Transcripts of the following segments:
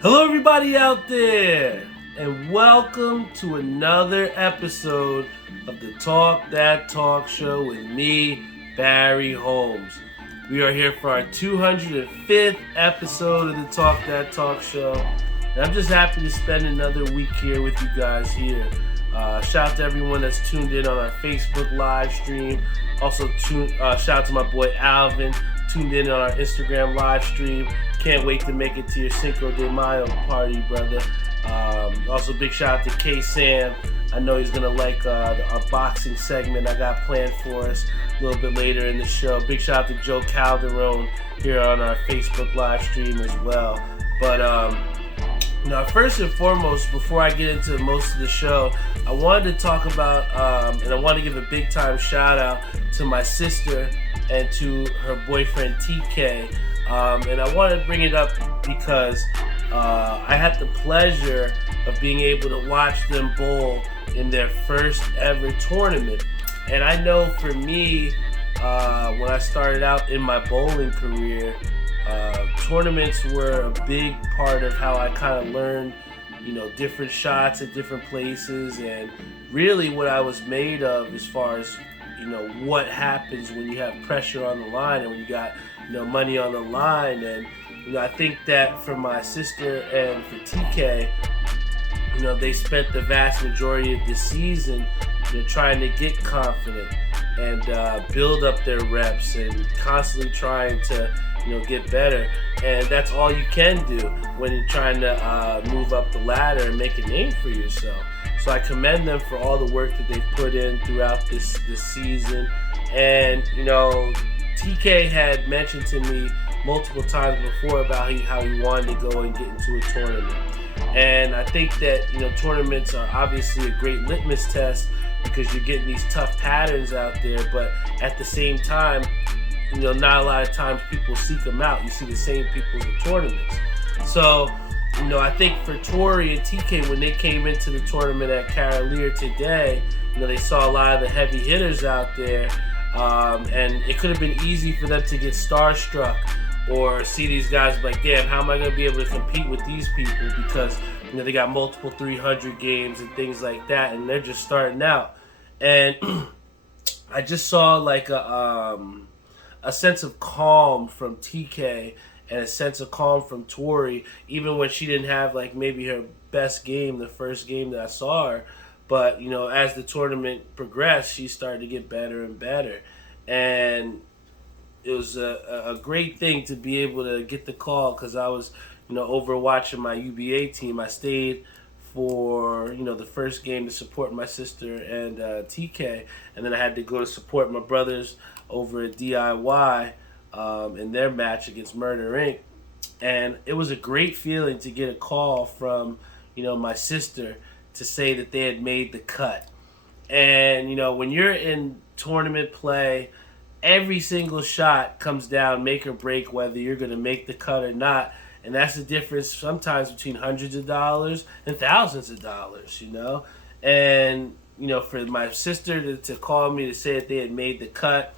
Hello, everybody out there, and welcome to another episode of the Talk That Talk Show with me, Barry Holmes. We are here for our 205th episode of the Talk That Talk Show, and I'm just happy to spend another week here with you guys here. Shout out to everyone that's tuned in on our Facebook live stream. Also, shout out to my boy Alvin, tuned in on our Instagram live stream. Can't wait to make it to your Cinco de Mayo party, brother. Also, big shout out to K-Sam. I know he's going to like our boxing segment I got planned for us a little bit later in the show. Big shout out to Joe Calderon here on our Facebook live stream as well. But first and foremost, before I get into most of the show, I wanted to talk about, and I want to give a big time shout out to my sister and to her boyfriend TK. And I want to bring it up because I had the pleasure of being able to watch them bowl in their first ever tournament. And I know for me, when I started out in my bowling career, tournaments were a big part of how I kind of learned, different shots at different places and really what I was made of as far as, what happens when you have pressure on the line and when you got, money on the line. And, I think that for my sister and for TK, they spent the vast majority of the season, trying to get confident and build up their reps and constantly trying to, get better. And that's all you can do when you're trying to move up the ladder and make a name for yourself. So I commend them for all the work that they've put in throughout this season. And, TK had mentioned to me multiple times before about how he wanted to go and get into a tournament. And I think that, tournaments are obviously a great litmus test because you're getting these tough patterns out there. But at the same time, not a lot of times people seek them out. You see the same people in tournaments. So, I think for Touri and TK, when they came into the tournament at Carolier today, they saw a lot of the heavy hitters out there. And it could have been easy for them to get starstruck or see these guys like, damn, how am I going to be able to compete with these people? Because, they got multiple 300 games and things like that, and they're just starting out. And I just saw like a sense of calm from TK and a sense of calm from Touri, even when she didn't have like maybe her best game, the first game that I saw her. But, as the tournament progressed, she started to get better and better. And it was a great thing to be able to get the call because I was, over watching my UBA team. I stayed for, the first game to support my sister and TK. And then I had to go to support my brothers over at DIY in their match against Murder Inc. And it was a great feeling to get a call from, my sister to say that they had made the cut. And, when you're in tournament play, every single shot comes down, make or break, whether you're going to make the cut or not. And that's the difference sometimes between hundreds of dollars and thousands of dollars, And, for my sister to call me to say that they had made the cut,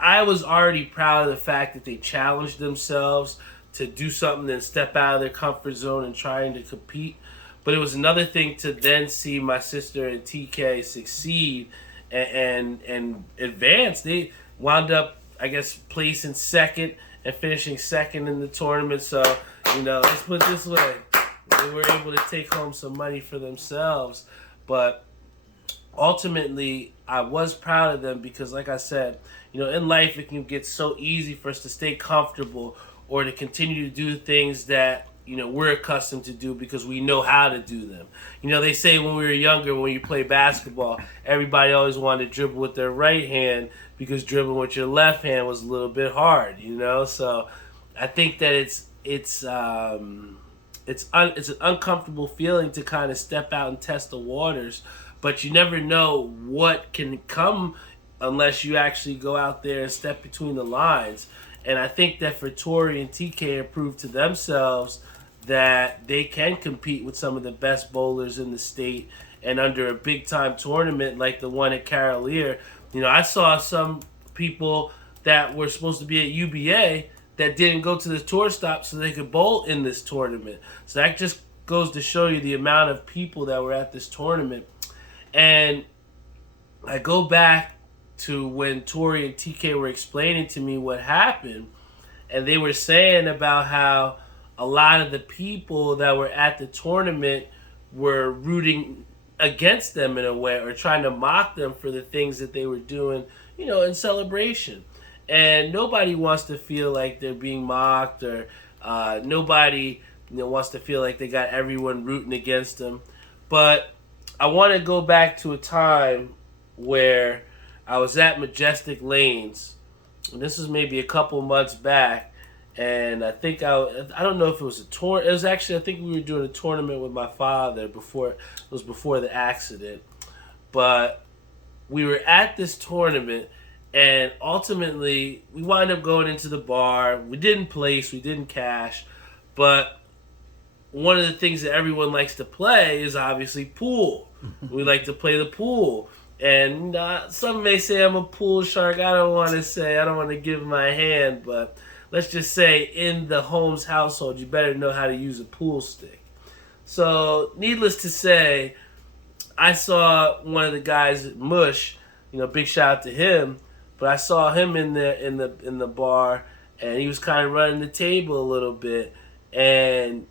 I was already proud of the fact that they challenged themselves to do something and step out of their comfort zone and trying to compete. But it was another thing to then see my sister and TK succeed and advance. They wound up, I guess, placing second and finishing second in the tournament. So, let's put it this way. They were able to take home some money for themselves. But ultimately, I was proud of them because, like I said, in life it can get so easy for us to stay comfortable or to continue to do things that, we're accustomed to do because we know how to do them. They say when we were younger, when you play basketball, everybody always wanted to dribble with their right hand because dribbling with your left hand was a little bit hard, So I think that it's an uncomfortable feeling to kind of step out and test the waters, but you never know what can come unless you actually go out there and step between the lines. And I think that for Touri and TK to prove to themselves that they can compete with some of the best bowlers in the state and under a big-time tournament like the one at Carolier. I saw some people that were supposed to be at UBA that didn't go to the tour stop so they could bowl in this tournament. So that just goes to show you the amount of people that were at this tournament. And I go back to when Touri and TK were explaining to me what happened, and they were saying about how a lot of the people that were at the tournament were rooting against them in a way, or trying to mock them for the things that they were doing, in celebration. And nobody wants to feel like they're being mocked, or nobody wants to feel like they got everyone rooting against them. But I want to go back to a time where I was at Majestic Lanes, and this was maybe a couple months back, and I think I don't know if it was a tour. It was actually, I think we were doing a tournament with my father before the accident, but we were at this tournament, and ultimately we wound up going into the bar. We didn't place, we didn't cash, but one of the things that everyone likes to play is obviously pool. We like to play the pool. And some may say I'm a pool shark. I don't want to give my hand, but let's just say in the Holmes household, you better know how to use a pool stick. So, needless to say, I saw one of the guys at Mush, big shout out to him, but I saw him in the bar, and he was kind of running the table a little bit, and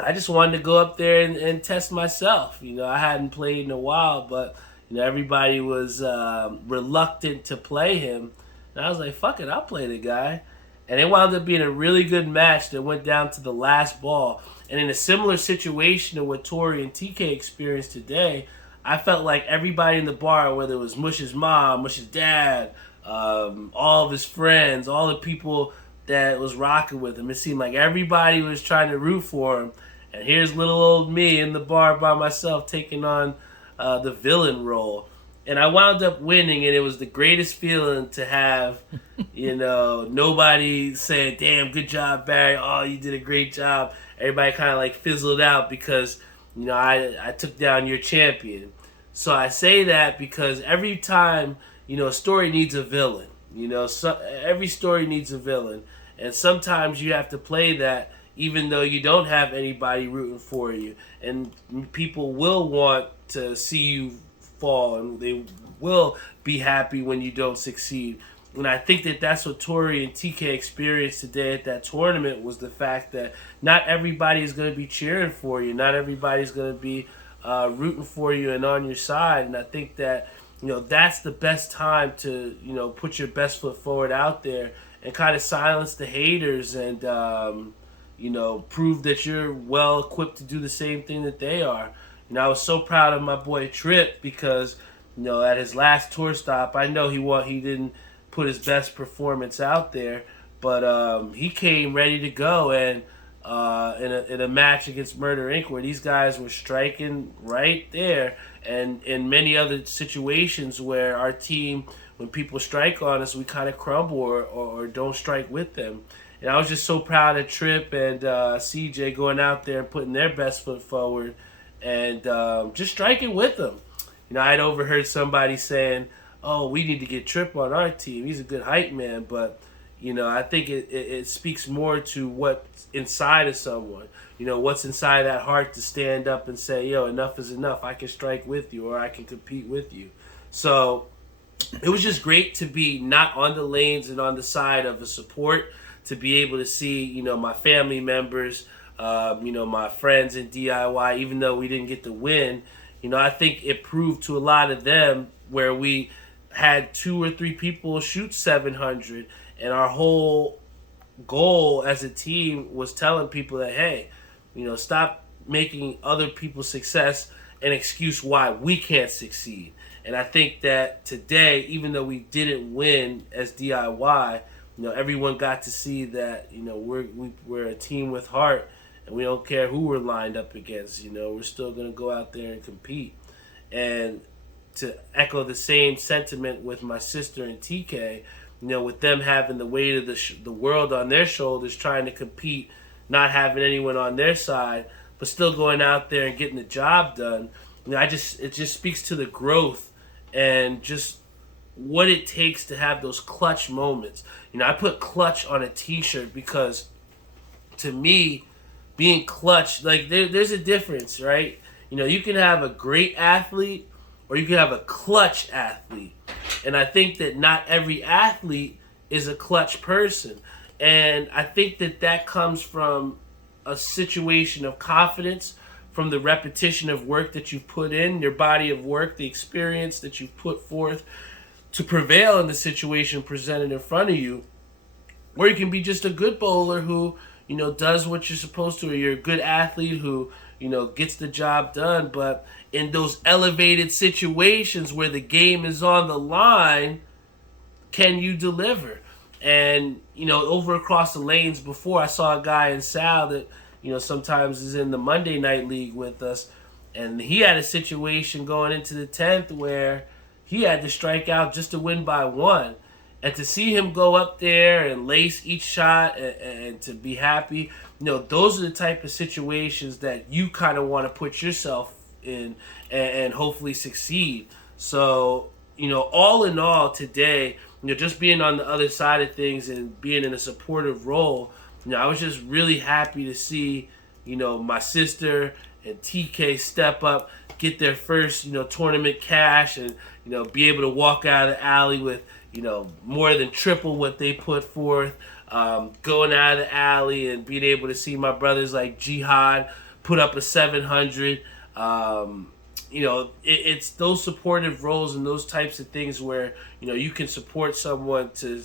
I just wanted to go up there and test myself. I hadn't played in a while, but everybody was reluctant to play him. And I was like, fuck it, I'll play the guy. And it wound up being a really good match that went down to the last ball. And in a similar situation to what Touri and TK experienced today, I felt like everybody in the bar, whether it was Mush's mom, Mush's dad, all of his friends, all the people that was rocking with him, it seemed like everybody was trying to root for him. And here's little old me in the bar by myself taking on the villain role. And I wound up winning, and it was the greatest feeling to have, nobody saying, damn, good job, Barry. Oh, you did a great job. Everybody kind of like fizzled out because, I took down your champion. So I say that because every time, a story needs a villain. Every story needs a villain. And sometimes you have to play that even though you don't have anybody rooting for you. And people will want to see you fall, and they will be happy when you don't succeed. And I think that that's what Touri and TK experienced today at that tournament, was the fact that not everybody is going to be cheering for you. Not everybody's going to be rooting for you and on your side. And I think that, that's the best time to, put your best foot forward out there and kind of silence the haters and, prove that you're well equipped to do the same thing that they are. I was so proud of my boy Tripp because, at his last tour stop, I know he didn't put his best performance out there, but he came ready to go, and in a match against Murder Inc., where these guys were striking right there, and in many other situations where our team, when people strike on us, we kind of crumble or don't strike with them. And I was just so proud of Tripp and CJ going out there and putting their best foot forward and just striking with them. I'd overheard somebody saying, oh, we need to get Tripp on our team. He's a good hype man. But, I think it speaks more to what's inside of someone. What's inside that heart to stand up and say, yo, enough is enough. I can strike with you, or I can compete with you. So it was just great to be not on the lanes and on the side of the support, to be able to see, my family members, my friends in DIY, even though we didn't get the win. I think it proved to a lot of them where we had 2 or 3 people shoot 700, and our whole goal as a team was telling people that, hey, stop making other people's success an excuse why we can't succeed. And I think that today, even though we didn't win as DIY, everyone got to see that, we're a team with heart, and we don't care who we're lined up against. We're still going to go out there and compete. And to echo the same sentiment with my sister and TK, with them having the weight of the world on their shoulders, trying to compete, not having anyone on their side, but still going out there and getting the job done. It just speaks to the growth and just what it takes to have those clutch moments. I put clutch on a t-shirt because to me, being clutch, like there's a difference, right? You can have a great athlete or you can have a clutch athlete. And I think that not every athlete is a clutch person. And I think that comes from a situation of confidence, from the repetition of work that you've put in, your body of work, the experience that you've put forth to prevail in the situation presented in front of you. Or you can be just a good bowler who, does what you're supposed to, or you're a good athlete who, gets the job done. But in those elevated situations where the game is on the line, can you deliver? And, over across the lanes before, I saw a guy in Sal that, sometimes is in the Monday Night League with us. And he had a situation going into the 10th where he had to strike out just to win by one. And to see him go up there and lace each shot and to be happy, those are the type of situations that you kind of want to put yourself in and hopefully succeed. So, all in all today, just being on the other side of things and being in a supportive role, I was just really happy to see, my sister and TK step up, get their first, tournament cash and, be able to walk out of the alley with, more than triple what they put forth. Going out of the alley and being able to see my brothers like Jihad put up a 700. It's those supportive roles and those types of things where, you can support someone to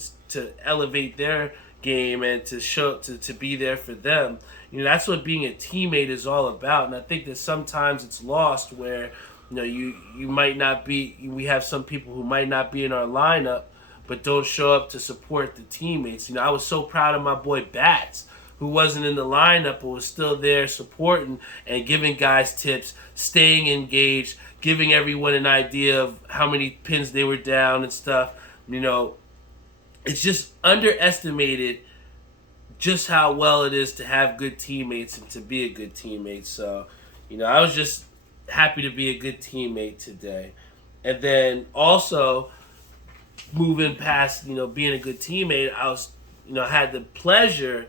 elevate their game and to show to be there for them. That's what being a teammate is all about. And I think that sometimes it's lost where, you might not be, we have some people who might not be in our lineup but don't show up to support the teammates. I was so proud of my boy Bats, who wasn't in the lineup but was still there supporting and giving guys tips, staying engaged, giving everyone an idea of how many pins they were down and stuff. It's just underestimated just how well it is to have good teammates and to be a good teammate. So, I was just happy to be a good teammate today. And then also, moving past, being a good teammate, I was, had the pleasure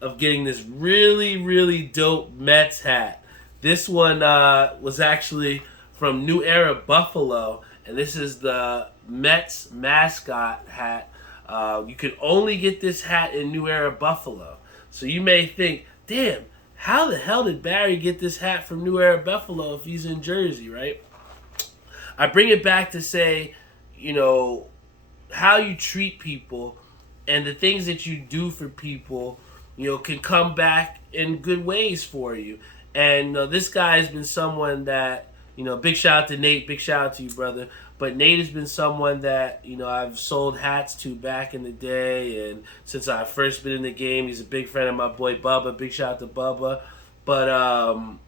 of getting this really, really dope Mets hat. This one was actually from New Era Buffalo, and this is the Mets mascot hat. You can only get this hat in New Era Buffalo. So you may think, damn, how the hell did Barry get this hat from New Era Buffalo if he's in Jersey, right? I bring it back to say, how you treat people and the things that you do for people, can come back in good ways for you. And this guy has been someone that, big shout out to Nate, big shout out to you, brother. But Nate has been someone that, I've sold hats to back in the day. And since I've first been in the game, he's a big friend of my boy Bubba. Big shout out to Bubba. But,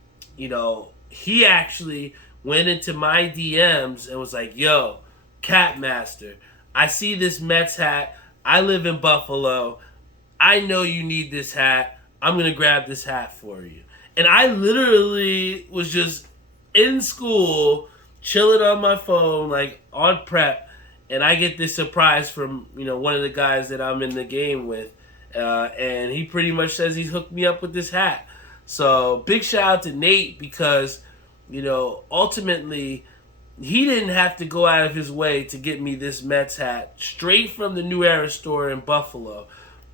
he actually went into my DMs and was like, yo, Capmaster, I see this Mets hat. I live in Buffalo. I know you need this hat. I'm going to grab this hat for you. And I literally was just in school, chilling on my phone, like on prep, and I get this surprise from, one of the guys that I'm in the game with. And he pretty much says he's hooked me up with this hat. So big shout out to Nate because, ultimately, he didn't have to go out of his way to get me this Mets hat straight from the New Era store in Buffalo.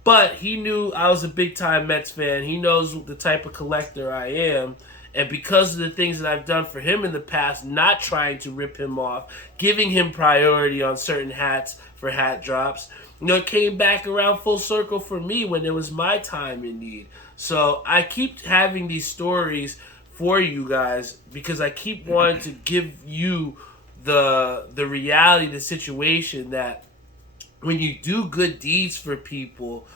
But he knew I was a big-time Mets fan. He knows the type of collector I am. And because of the things that I've done for him in the past, not trying to rip him off, giving him priority on certain hats for hat drops, it came back around full circle for me when it was my time in need. So I keep having these stories for you guys because I keep wanting to give you the reality, the situation that when you do good deeds for people,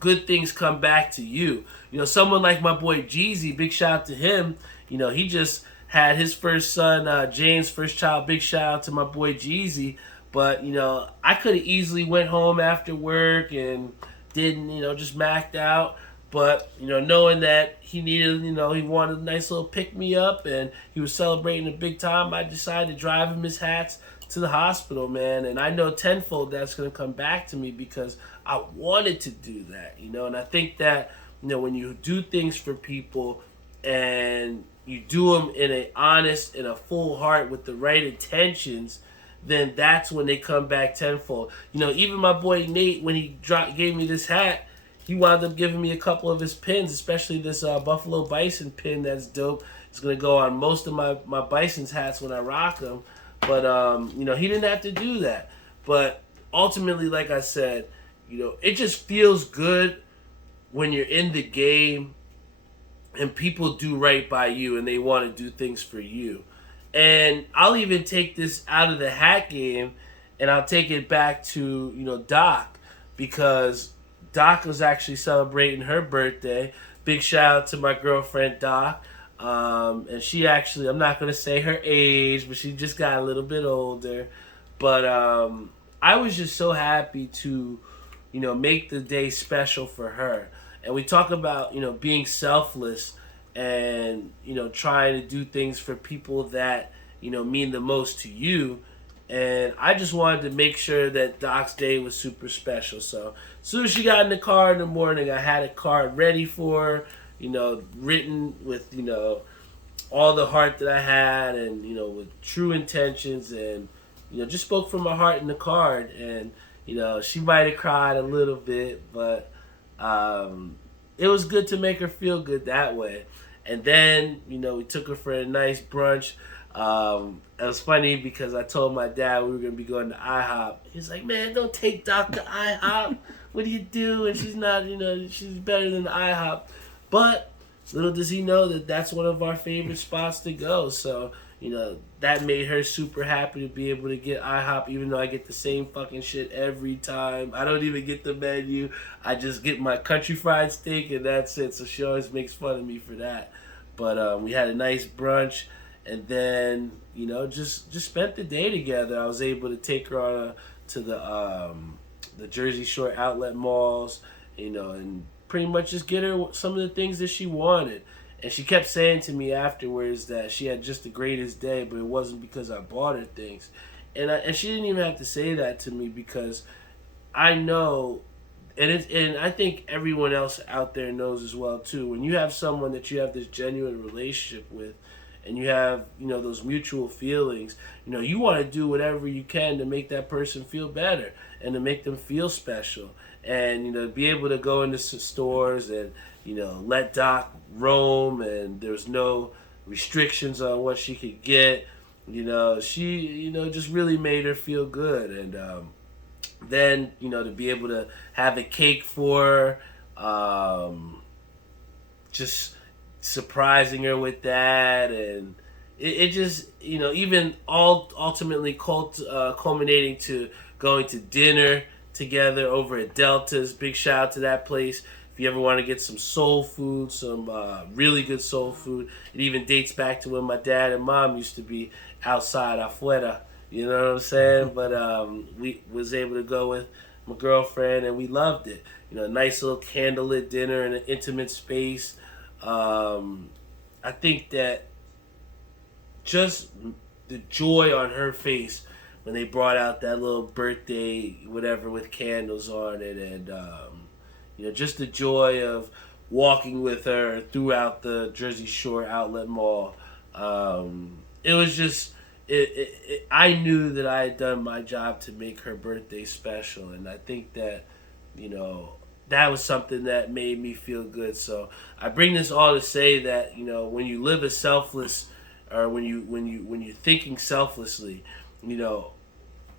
good things come back to you. Someone like my boy Jeezy, big shout out to him. He just had his first son, James, first child. Big shout out to my boy Jeezy. But, I could have easily went home after work and didn't, just macked out. But, knowing that he needed, he wanted a nice little pick-me-up and he was celebrating a big time, I decided to drive him his hats to the hospital, man. And I know tenfold that's going to come back to me because I wanted to do that, And I think that, when you do things for people and you do them in a honest and a full heart with the right intentions, then that's when they come back tenfold. Even my boy Nate, when he gave me this hat, he wound up giving me a couple of his pins, especially this Buffalo Bison pin that's dope. It's going to go on most of my Bison's hats when I rock them. But, he didn't have to do that. But ultimately, like I said, it just feels good when you're in the game and people do right by you and they want to do things for you. And I'll even take this out of the hat game and I'll take it back to, Doc, because Doc was actually celebrating her birthday. Big shout out to my girlfriend, Doc. And she actually, I'm not going to say her age, but she just got a little bit older. But I was just so happy to, make the day special for her. And we talk about, being selfless and, trying to do things for people that, mean the most to you. And I just wanted to make sure that Doc's day was super special. So as soon as she got in the car in the morning, I had a card ready for her, written with, all the heart that I had and, with true intentions and, just spoke from my heart in the card. And, she might have cried a little bit, but it was good to make her feel good that way. And then, we took her for a nice brunch. It was funny because I told my dad we were going to be going to IHOP. He's like, man, don't take Doc to IHOP. What do you do? And she's not, she's better than IHOP. But little does he know that that's one of our favorite spots to go. So, that made her super happy to be able to get IHOP, even though I get the same fucking shit every time. I don't even get the menu. I just get my country fried steak and that's it. So she always makes fun of me for that. But we had a nice brunch. And then, just spent the day together. I was able to take her to the Jersey Shore outlet malls, and pretty much just get her some of the things that she wanted. And she kept saying to me afterwards that she had just the greatest day, but it wasn't because I bought her things. And she didn't even have to say that to me because I know, and I think everyone else out there knows as well too. When you have someone that you have this genuine relationship with, and you have, those mutual feelings, you want to do whatever you can to make that person feel better and to make them feel special. And, be able to go into stores and, let Doc roam and there's no restrictions on what she could get. She, just really made her feel good. And then, to be able to have a cake for her, just surprising her with that, and it just, even all ultimately culminating to going to dinner together over at Delta's. Big shout out to that place. If you ever want to get some soul food, some really good soul food, it even dates back to when my dad and mom used to be outside afuera. You know what I'm saying? But we was able to go with my girlfriend, and we loved it. A nice little candlelit dinner in an intimate space. I think that just the joy on her face when they brought out that little birthday whatever with candles on it, and just the joy of walking with her throughout the Jersey Shore outlet mall. It was just I knew that I had done my job to make her birthday special, and I think that that was something that made me feel good. So I bring this all to say that when you live a selfless, or when you're thinking selflessly,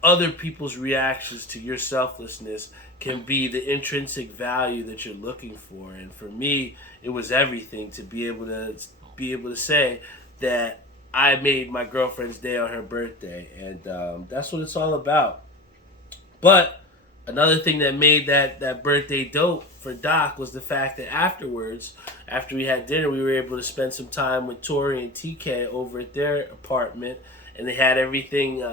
other people's reactions to your selflessness can be the intrinsic value that you're looking for. And for me, it was everything to be able to say that I made my girlfriend's day on her birthday, and that's what it's all about. But another thing that made that birthday dope for Doc was the fact that afterwards, after we had dinner, we were able to spend some time with Touri and TK over at their apartment, and they had everything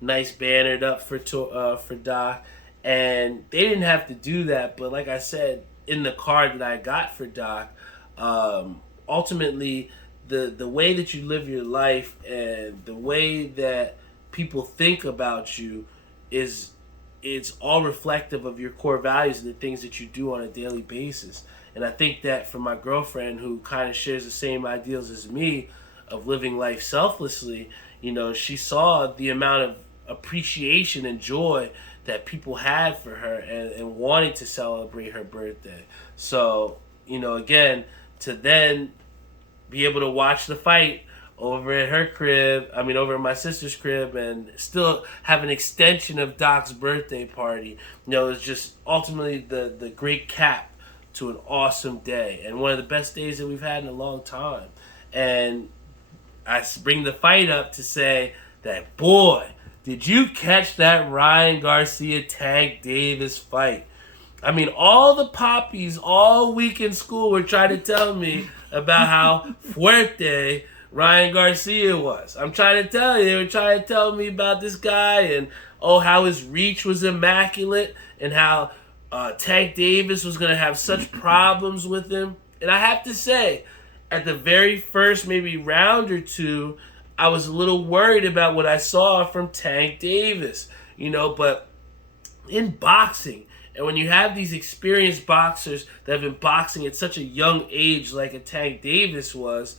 nice bannered up for Doc. And they didn't have to do that, but like I said, in the card that I got for Doc, ultimately the way that you live your life and the way that people think about you is it's all reflective of your core values and the things that you do on a daily basis. And I think that for my girlfriend, who kind of shares the same ideals as me of living life selflessly, she saw the amount of appreciation and joy that people had for her and wanting to celebrate her birthday. So, again, to then be able to watch the fight over at her crib, over at my sister's crib, and still have an extension of Doc's birthday party, it's just ultimately the great cap to an awesome day and one of the best days that we've had in a long time. And I bring the fight up to say that, boy, did you catch that Ryan Garcia Tank Davis fight? All the poppies all week in school were trying to tell me about how fuerte Ryan Garcia was. I'm trying to tell you, they were trying to tell me about this guy and, how his reach was immaculate and how Tank Davis was going to have such problems with him. And I have to say, at the very first maybe round or two, I was a little worried about what I saw from Tank Davis, but in boxing, and when you have these experienced boxers that have been boxing at such a young age like a Tank Davis was,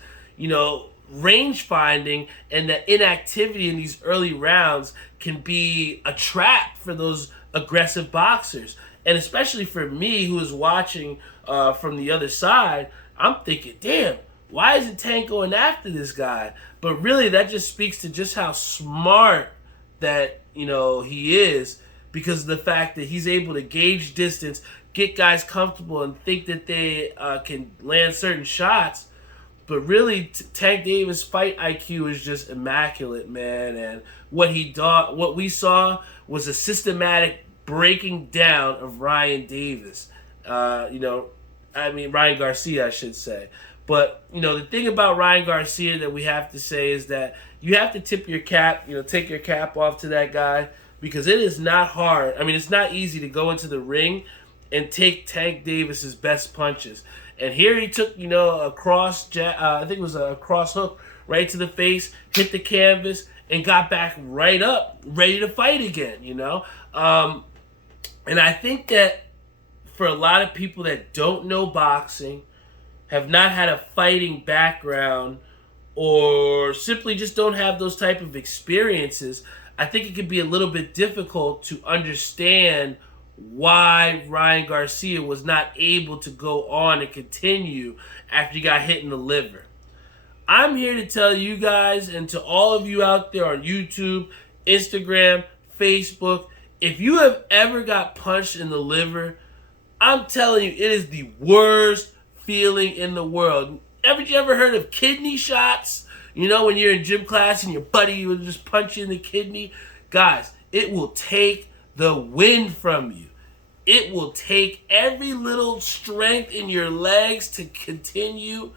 range finding and the inactivity in these early rounds can be a trap for those aggressive boxers. And especially for me, who is watching from the other side, I'm thinking, damn, why isn't Tank going after this guy? But really, that just speaks to just how smart that, he is, because of the fact that he's able to gauge distance, get guys comfortable, and think that they can land certain shots. But really, Tank Davis' fight IQ is just immaculate, man. And what we saw was a systematic breaking down of Ryan Davis. Ryan Garcia, I should say. But, the thing about Ryan Garcia that we have to say is that you have to tip your cap, take your cap off to that guy, because it is not hard. It's not easy to go into the ring and take Tank Davis's best punches. And here he took, a cross hook right to the face, hit the canvas, and got back right up, ready to fight again, And I think that for a lot of people that don't know boxing, have not had a fighting background, or simply just don't have those type of experiences, I think it can be a little bit difficult to understand why Ryan Garcia was not able to go on and continue after he got hit in the liver. I'm here to tell you guys, and to all of you out there on YouTube, Instagram, Facebook, if you have ever got punched in the liver, I'm telling you, it is the worst feeling in the world. You ever heard of kidney shots? When you're in gym class and your buddy will just punch you in the kidney? Guys, it will take the wind from you. It will take every little strength in your legs to continue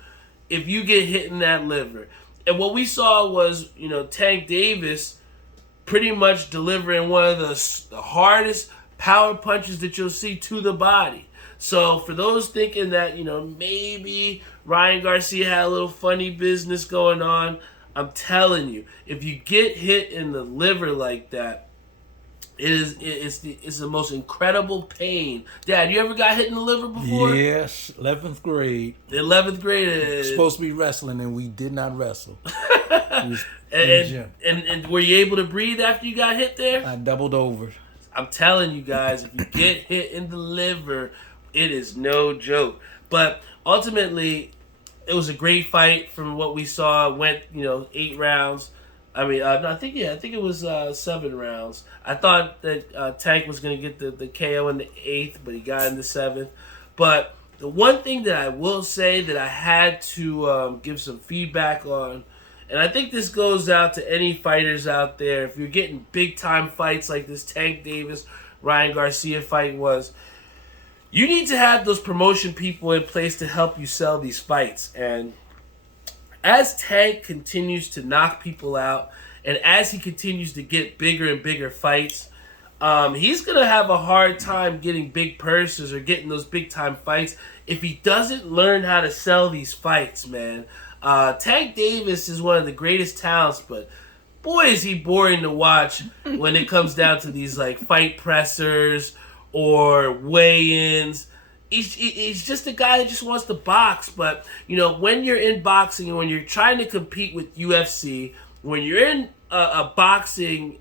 if you get hit in that liver. And what we saw was, Tank Davis pretty much delivering one of the hardest power punches that you'll see to the body. So for those thinking that, maybe Ryan Garcia had a little funny business going on, I'm telling you, if you get hit in the liver like that, it's the most incredible pain. Dad, you ever got hit in the liver before? Yes, 11th grade. 11th grade. Supposed to be wrestling, and we did not wrestle. And were you able to breathe after you got hit there? I doubled over. I'm telling you guys, if you get hit in the liver, it is no joke. But ultimately, it was a great fight from what we saw. It went, 8 rounds. I think it was 7 rounds. I thought that Tank was going to get the KO in the 8th, but he got in the 7th. But the one thing that I will say that I had to give some feedback on, and I think this goes out to any fighters out there, if you're getting big-time fights like this Tank Davis-Ryan Garcia fight was, you need to have those promotion people in place to help you sell these fights. And as Tank continues to knock people out, and as he continues to get bigger and bigger fights, he's going to have a hard time getting big purses or getting those big-time fights if he doesn't learn how to sell these fights, man. Tank Davis is one of the greatest talents, but boy, is he boring to watch when it comes down to these like fight pressers or weigh-ins. He's just a guy that just wants to box. But, when you're in boxing and when you're trying to compete with UFC, when you're in a boxing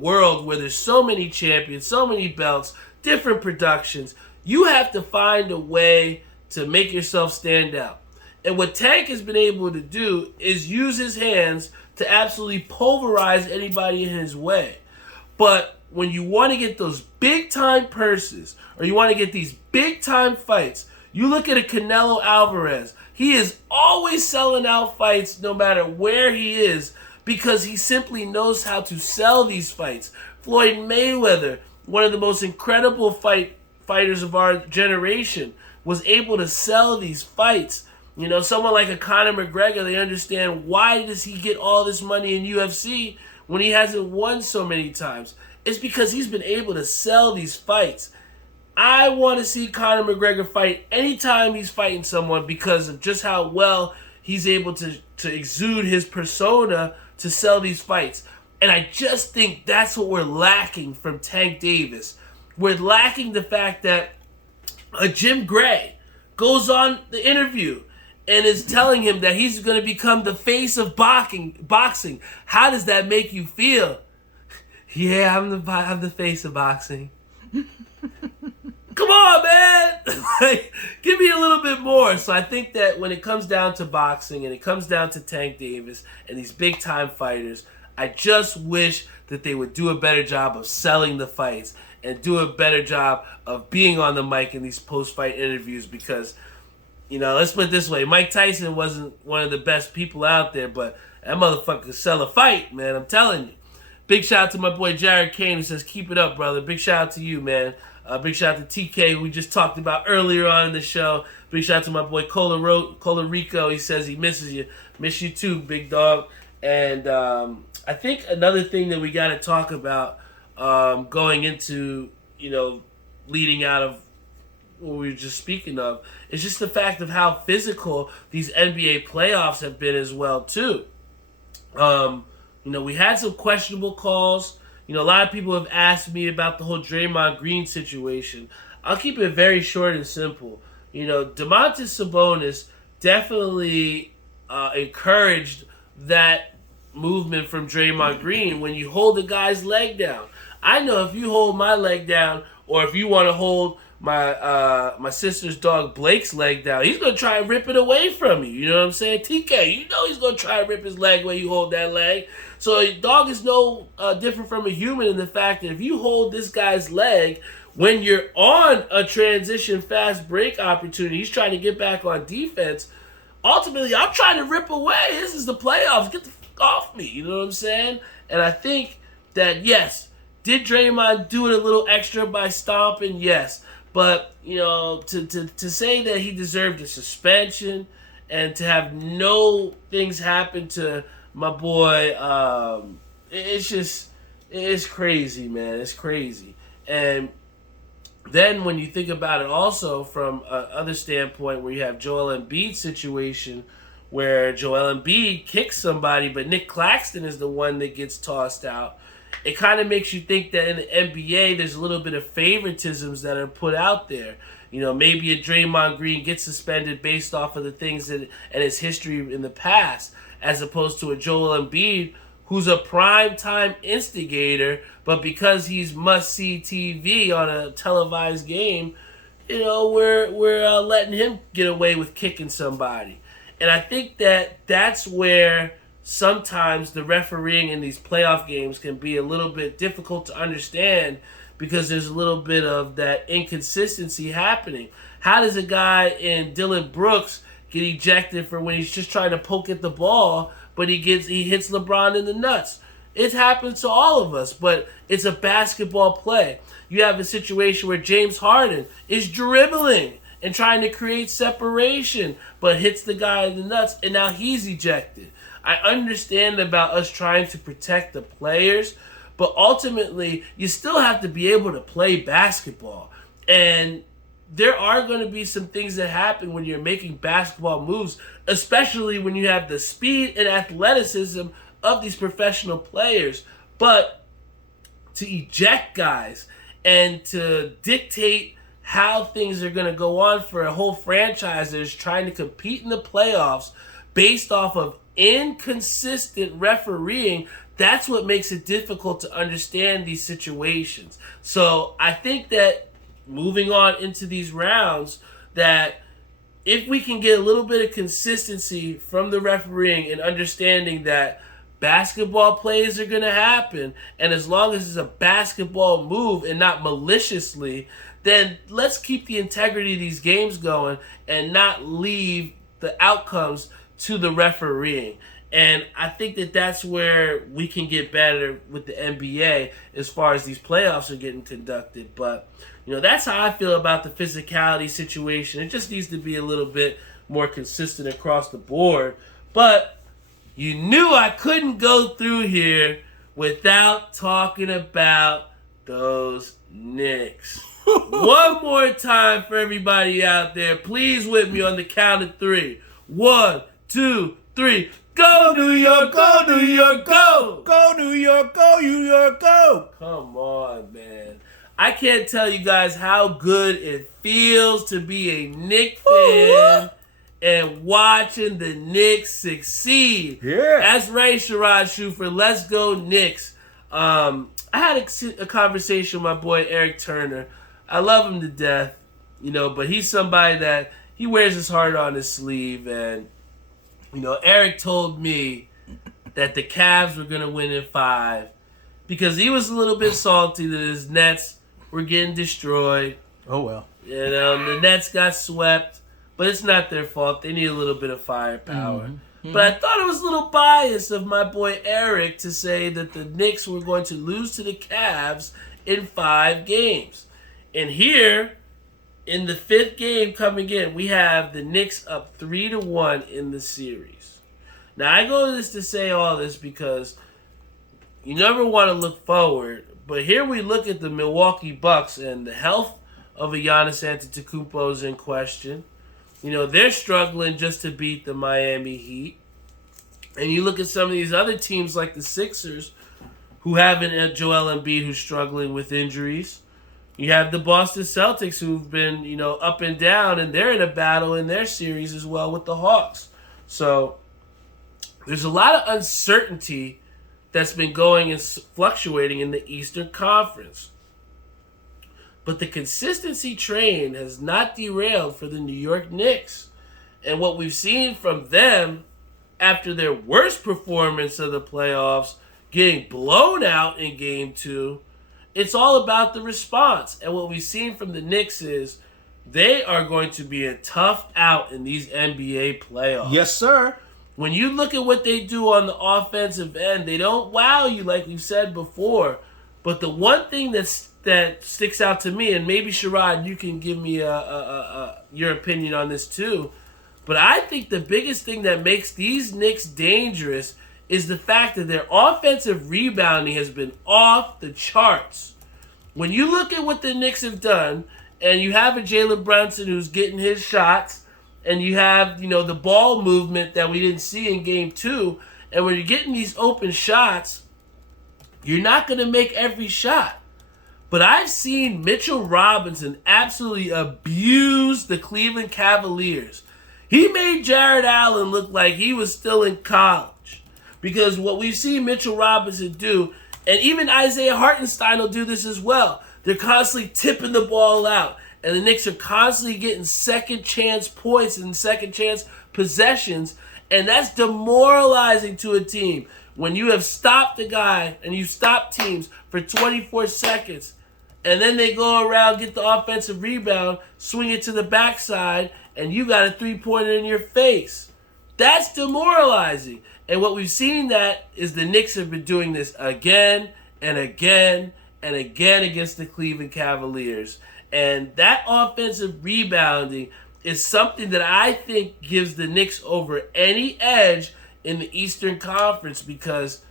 world where there's so many champions, so many belts, different productions, you have to find a way to make yourself stand out. And what Tank has been able to do is use his hands to absolutely pulverize anybody in his way. But when you want to get those big-time purses or you want to get these big-time fights, you look at a Canelo Alvarez. He is always selling out fights no matter where he is because he simply knows how to sell these fights. Floyd Mayweather, one of the most incredible fighters of our generation, was able to sell these fights. Someone like a Conor McGregor, they understand why does he get all this money in UFC when he hasn't won so many times. It's because he's been able to sell these fights. I want to see Conor McGregor fight anytime he's fighting someone because of just how well he's able to exude his persona to sell these fights. And I just think that's what we're lacking from Tank Davis. We're lacking the fact that Jim Gray goes on the interview and is telling him that he's going to become the face of boxing. How does that make you feel? Yeah, I'm the face of boxing. Come on, man! Give me a little bit more. So I think that when it comes down to boxing and it comes down to Tank Davis and these big-time fighters, I just wish that they would do a better job of selling the fights and do a better job of being on the mic in these post-fight interviews because, let's put it this way. Mike Tyson wasn't one of the best people out there, but that motherfucker could sell a fight, man. I'm telling you. Big shout out to my boy Jared Kane who says, keep it up, brother. Big shout out to you, man. Big shout out to TK, who we just talked about earlier on in the show. Big shout out to my boy Cola Rico. He says he misses you. Miss you too, big dog. And I think another thing that we got to talk about going into, leading out of what we were just speaking of, is just the fact of how physical these NBA playoffs have been as well, too. We had some questionable calls. A lot of people have asked me about the whole Draymond Green situation. I'll keep it very short and simple. Domantas Sabonis definitely encouraged that movement from Draymond Green when you hold the guy's leg down. I know if you hold my leg down or if you want to hold my sister's dog Blake's leg down, he's going to try and rip it away from you. You know what I'm saying? TK, he's going to try and rip his leg when you hold that leg. So a dog is no different from a human in the fact that if you hold this guy's leg when you're on a transition fast break opportunity, he's trying to get back on defense. Ultimately, I'm trying to rip away. This is the playoffs. Get the fuck off me. You know what I'm saying? And I think that, yes, did Draymond do it a little extra by stomping? Yes. But, to say that he deserved a suspension and to have no things happen to my boy, it's crazy, man. It's crazy. And then when you think about it also from another standpoint where you have Joel Embiid's situation where Joel Embiid kicks somebody, but Nick Claxton is the one that gets tossed out, it kind of makes you think that in the NBA there's a little bit of favoritisms that are put out there. Maybe a Draymond Green gets suspended based off of the things and his history in the past, as opposed to a Joel Embiid who's a prime-time instigator, but because he's must-see TV on a televised game, we're letting him get away with kicking somebody. And I think that that's where sometimes the refereeing in these playoff games can be a little bit difficult to understand because there's a little bit of that inconsistency happening. How does a guy in Dylan Brooks get ejected for when he's just trying to poke at the ball, but he hits LeBron in the nuts? It happens to all of us, but it's a basketball play. You have a situation where James Harden is dribbling and trying to create separation, but hits the guy in the nuts, and now he's ejected. I understand about us trying to protect the players, but ultimately, you still have to be able to play basketball. And there are going to be some things that happen when you're making basketball moves, especially when you have the speed and athleticism of these professional players. But to eject guys and to dictate how things are going to go on for a whole franchise that is trying to compete in the playoffs based off of inconsistent refereeing, that's what makes it difficult to understand these situations. So I think that moving on into these rounds, that if we can get a little bit of consistency from the refereeing and understanding that basketball plays are going to happen, and as long as it's a basketball move and not maliciously, then let's keep the integrity of these games going and not leave the outcomes to the refereeing. And I think that that's where we can get better with the NBA as far as these playoffs are getting conducted. But, that's how I feel about the physicality situation. It just needs to be a little bit more consistent across the board. But you knew I couldn't go through here without talking about those Knicks. One more time for everybody out there. Please with me on the count of 3. 1, 2, 3. Go New York, go New York, go! Go New York, go New York, go! Come on, man. I can't tell you guys how good it feels to be a Knicks fan and watching the Knicks succeed. Yeah. That's right, Sherrod Schufer. Let's go Knicks. I had a conversation with my boy Eric Turner. I love him to death, but he's somebody that he wears his heart on his sleeve. And, Eric told me that the Cavs were going to win in 5 because he was a little bit salty that his Nets were getting destroyed. Oh, well. The Nets got swept, but it's not their fault. They need a little bit of firepower. Mm-hmm. But I thought it was a little biased of my boy Eric to say that the Knicks were going to lose to the Cavs in 5 games. And here, in the 5th game coming in, we have the Knicks up 3-1 in the series. Now, I go to this to say all this because you never want to look forward, but here we look at the Milwaukee Bucks and the health of a Giannis Antetokounmpo is in question. They're struggling just to beat the Miami Heat. And you look at some of these other teams like the Sixers who have an Joel Embiid who's struggling with injuries. You have the Boston Celtics who've been, up and down, and they're in a battle in their series as well with the Hawks. So there's a lot of uncertainty that's been going and fluctuating in the Eastern Conference. But the consistency train has not derailed for the New York Knicks. And what we've seen from them after their worst performance of the playoffs, getting blown out in Game 2, it's all about the response. And what we've seen from the Knicks is they are going to be a tough out in these NBA playoffs. Yes, sir. When you look at what they do on the offensive end, they don't wow you like we've said before. But the one thing that sticks out to me, and maybe Sherrod, you can give me your opinion on this too, but I think the biggest thing that makes these Knicks dangerous is the fact that their offensive rebounding has been off the charts. When you look at what the Knicks have done, and you have a Jalen Brunson who's getting his shots, and you have, the ball movement that we didn't see in Game 2, and when you're getting these open shots, you're not going to make every shot. But I've seen Mitchell Robinson absolutely abuse the Cleveland Cavaliers. He made Jared Allen look like he was still in college. Because what we've seen Mitchell Robinson do, and even Isaiah Hartenstein will do this as well, they're constantly tipping the ball out. And the Knicks are constantly getting second chance points and second chance possessions. And that's demoralizing to a team. When you have stopped a guy and you stop teams for 24 seconds, and then they go around, get the offensive rebound, swing it to the backside, and you got a three-pointer in your face. That's demoralizing. And what we've seen that is the Knicks have been doing this again and again and again against the Cleveland Cavaliers. And that offensive rebounding is something that I think gives the Knicks over any edge in the Eastern Conference, because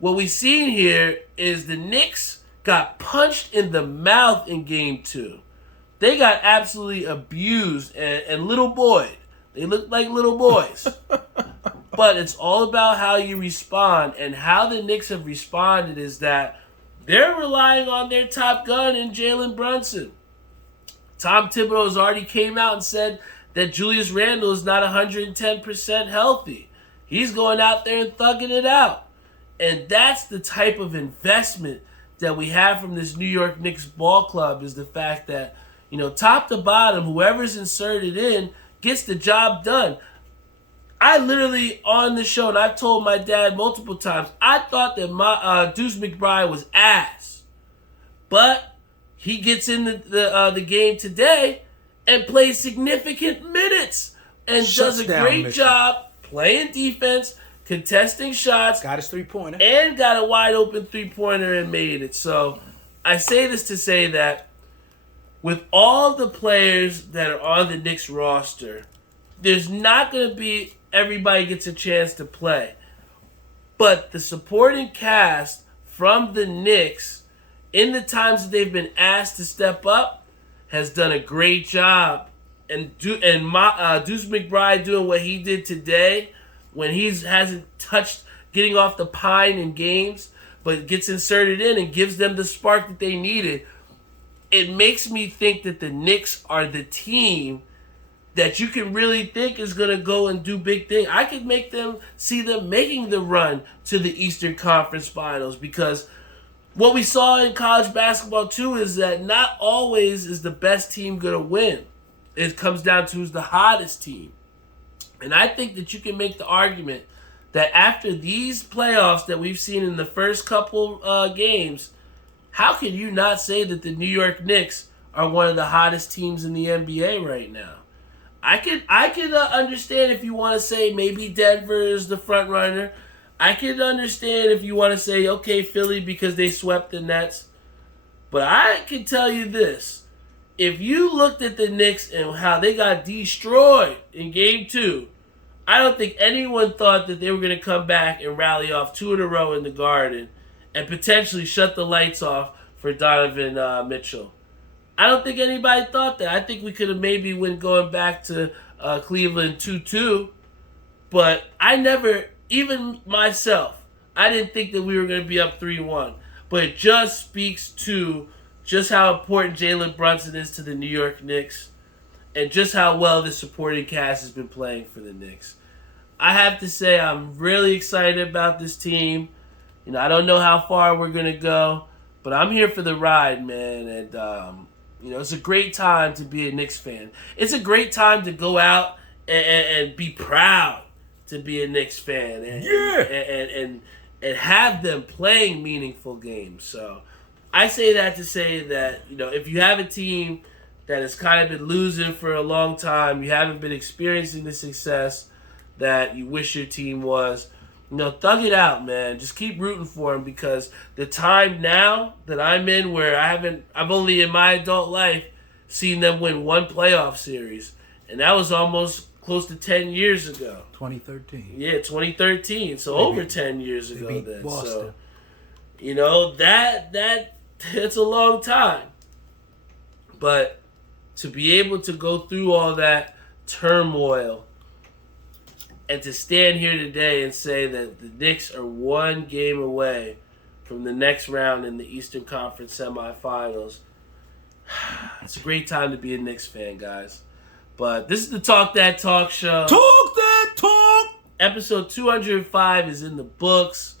what we've seen here is the Knicks got punched in the mouth in Game 2. They got absolutely abused and little boyed. They looked like little boys. But it's all about how you respond, and how the Knicks have responded is that they're relying on their top gun in Jalen Brunson. Tom Thibodeau has already came out and said that Julius Randle is not 110% healthy. He's going out there and thugging it out. And that's the type of investment that we have from this New York Knicks ball club, is the fact that, top to bottom, whoever's inserted in gets the job done. I literally, on the show, and I've told my dad multiple times, I thought that Deuce McBride was ass. But he gets in the game today and plays significant minutes and does a great job playing defense, contesting shots. Got his three-pointer. And got a wide-open three-pointer and made it. So I say this to say that with all the players that are on the Knicks roster, there's not going to be everybody gets a chance to play. But the supporting cast from the Knicks, in the times that they've been asked to step up, has done a great job. And Deuce McBride doing what he did today, when he hasn't touched getting off the pine in games, but gets inserted in and gives them the spark that they needed, it makes me think that the Knicks are the team that you can really think is going to go and do big things. I could see them making the run to the Eastern Conference Finals, because what we saw in college basketball too is that not always is the best team going to win. It comes down to who's the hottest team. And I think that you can make the argument that after these playoffs that we've seen in the first couple games, how can you not say that the New York Knicks are one of the hottest teams in the NBA right now? I could understand if you want to say maybe Denver is the front runner. I could understand if you want to say, okay, Philly because they swept the Nets. But I can tell you this. If you looked at the Knicks and how they got destroyed in Game 2, I don't think anyone thought that they were going to come back and rally off 2 in a row in the Garden and potentially shut the lights off for Donovan Mitchell. I don't think anybody thought that. I think we could have maybe went going back to Cleveland 2-2. But I never, even myself, I didn't think that we were going to be up 3-1. But it just speaks to just how important Jalen Brunson is to the New York Knicks, and just how well the supporting cast has been playing for the Knicks. I have to say I'm really excited about this team. I don't know how far we're going to go, but I'm here for the ride, man. And, it's a great time to be a Knicks fan. It's a great time to go out and be proud to be a Knicks fan. And have them playing meaningful games. So I say that to say that, if you have a team that has kind of been losing for a long time, you haven't been experiencing the success that you wish your team was, thug it out, man. Just keep rooting for them, because the time now that I'm in where I've only in my adult life seen them win one playoff series, and that was almost close to 10 years ago. 2013. Yeah, 2013. So over 10 years ago then. Boston. So, that's a long time. But to be able to go through all that turmoil and to stand here today and say that the Knicks are one game away from the next round in the Eastern Conference semifinals, it's a great time to be a Knicks fan, guys. But this is the Talk That Talk show. Talk that talk! Episode 205 is in the books.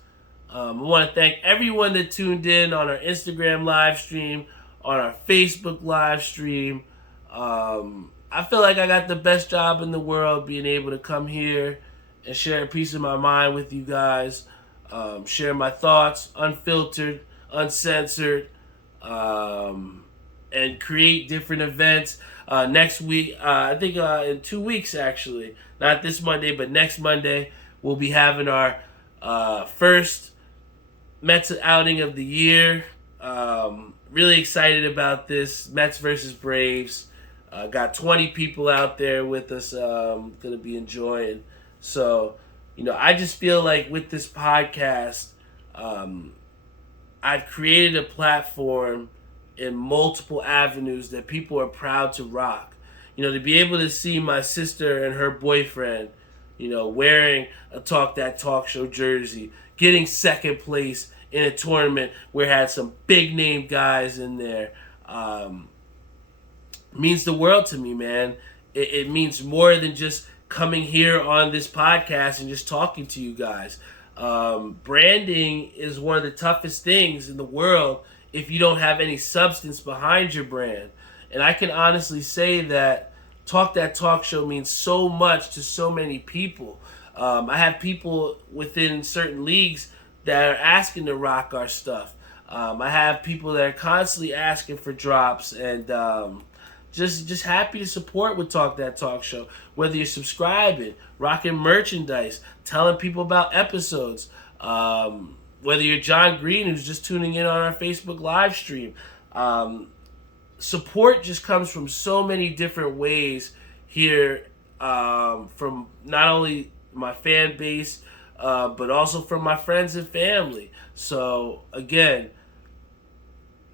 I want to thank everyone that tuned in on our Instagram live stream, on our Facebook live stream. I feel like I got the best job in the world being able to come here and share a piece of my mind with you guys, share my thoughts, unfiltered, uncensored, and create different events. Next week, I think in 2 weeks actually, not this Monday, but next Monday, we'll be having our first Mets outing of the year. Really excited about this, Mets versus Braves. Got 20 people out there with us, going to be enjoying. So, I just feel like with this podcast, I've created a platform in multiple avenues that people are proud to rock. To be able to see my sister and her boyfriend, wearing a Talk That Talk Show jersey, getting second place in a tournament where it had some big name guys in there. Means the world to me, man. It means more than just coming here on this podcast and just talking to you guys. Branding is one of the toughest things in the world if you don't have any substance behind your brand. And I can honestly say that Talk That Talk Show means so much to so many people. I have people within certain leagues that are asking to rock our stuff. I have people that are constantly asking for drops and just happy to support with Talk That Talk Show. Whether you're subscribing, rocking merchandise, telling people about episodes, whether you're John Green who's just tuning in on our Facebook live stream. Support just comes from so many different ways here, from not only my fan base, but also from my friends and family. So again,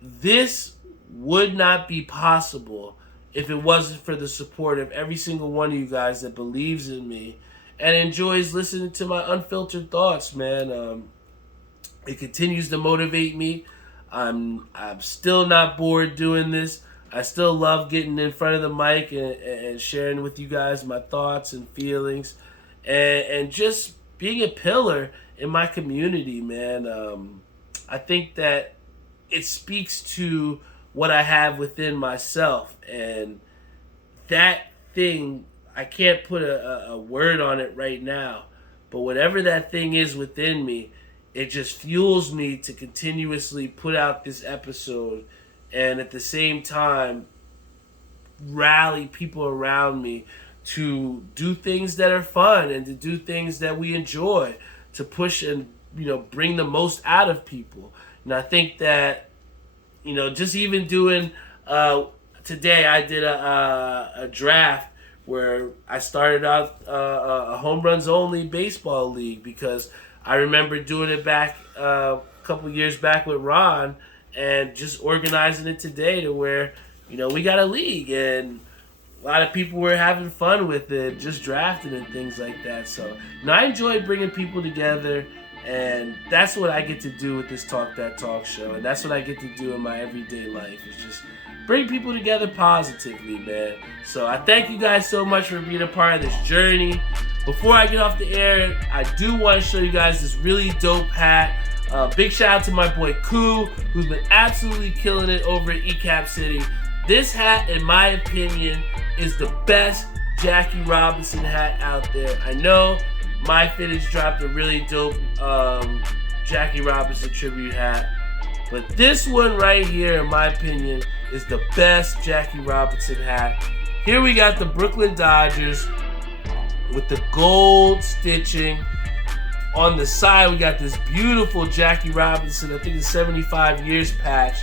this would not be possible if it wasn't for the support of every single one of you guys that believes in me and enjoys listening to my unfiltered thoughts, man. It continues to motivate me. I'm still not bored doing this. I still love getting in front of the mic and sharing with you guys my thoughts and feelings and just being a pillar in my community, man. I think that it speaks to what I have within myself, and that thing, I can't put a word on it right now, but whatever that thing is within me, it just fuels me to continuously put out this episode and at the same time rally people around me to do things that are fun and to do things that we enjoy, to push and bring the most out of people. And I think that just even doing today, I did a draft where I started out a home runs only baseball league because I remember doing it back a couple years back with Ron and just organizing it today to where we got a league and a lot of people were having fun with it, just drafting and things like that. So I enjoy bringing people together, and that's what I get to do with this Talk That Talk Show, and that's what I get to do in my everyday life, is just bring people together positively, man. So I thank you guys so much for being a part of this journey. Before I get off the air, I do want to show you guys this really dope hat. Big shout out to my boy Koo, who's been absolutely killing it over at ECAP City. This hat, in my opinion, is the best Jackie Robinson hat out there. I know My Fittage dropped a really dope Jackie Robinson tribute hat, but this one right here, in my opinion, is the best Jackie Robinson hat. Here we got the Brooklyn Dodgers with the gold stitching. On the side, we got this beautiful Jackie Robinson, I think it's 75 years patch,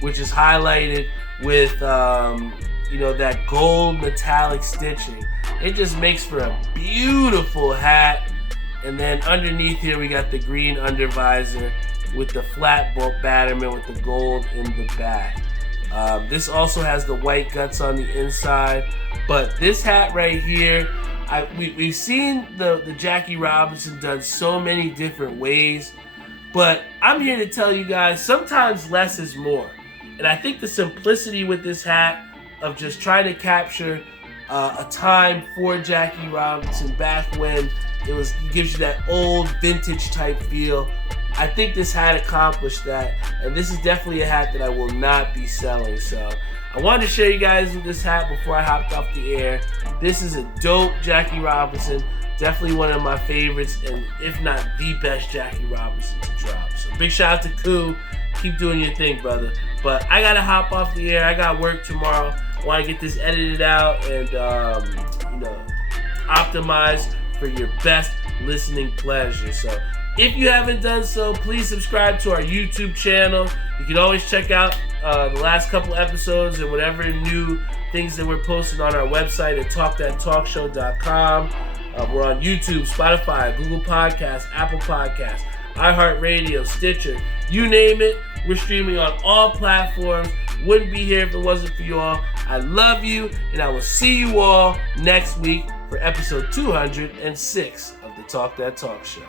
which is highlighted with that gold metallic stitching. It just makes for a beautiful hat. And then underneath here, we got the green undervisor with the flat batterman with the gold in the back. This also has the white guts on the inside. But this hat right here, we've seen the Jackie Robinson done so many different ways. But I'm here to tell you guys, sometimes less is more. And I think the simplicity with this hat of just trying to capture a time for Jackie Robinson back when it gives you that old vintage type feel. I think this hat accomplished that, and this is definitely a hat that I will not be selling. So I wanted to show you guys this hat before I hopped off the air. This is a dope Jackie Robinson, definitely one of my favorites, and if not the best Jackie Robinson to drop. So big shout out to Koo. Keep doing your thing, brother. But I gotta hop off the air. I got work tomorrow. I want to get this edited out and optimized for your best listening pleasure. So if you haven't done so, please subscribe to our YouTube channel. You can always check out the last couple episodes and whatever new things that we're posting on our website at talkthattalkshow.com. We're on YouTube, Spotify, Google Podcasts, Apple Podcasts, iHeartRadio, Stitcher, you name it. We're streaming on all platforms. Wouldn't be here if it wasn't for you all. I love you, and I will see you all next week. for episode 206 of the Talk That Talk Show.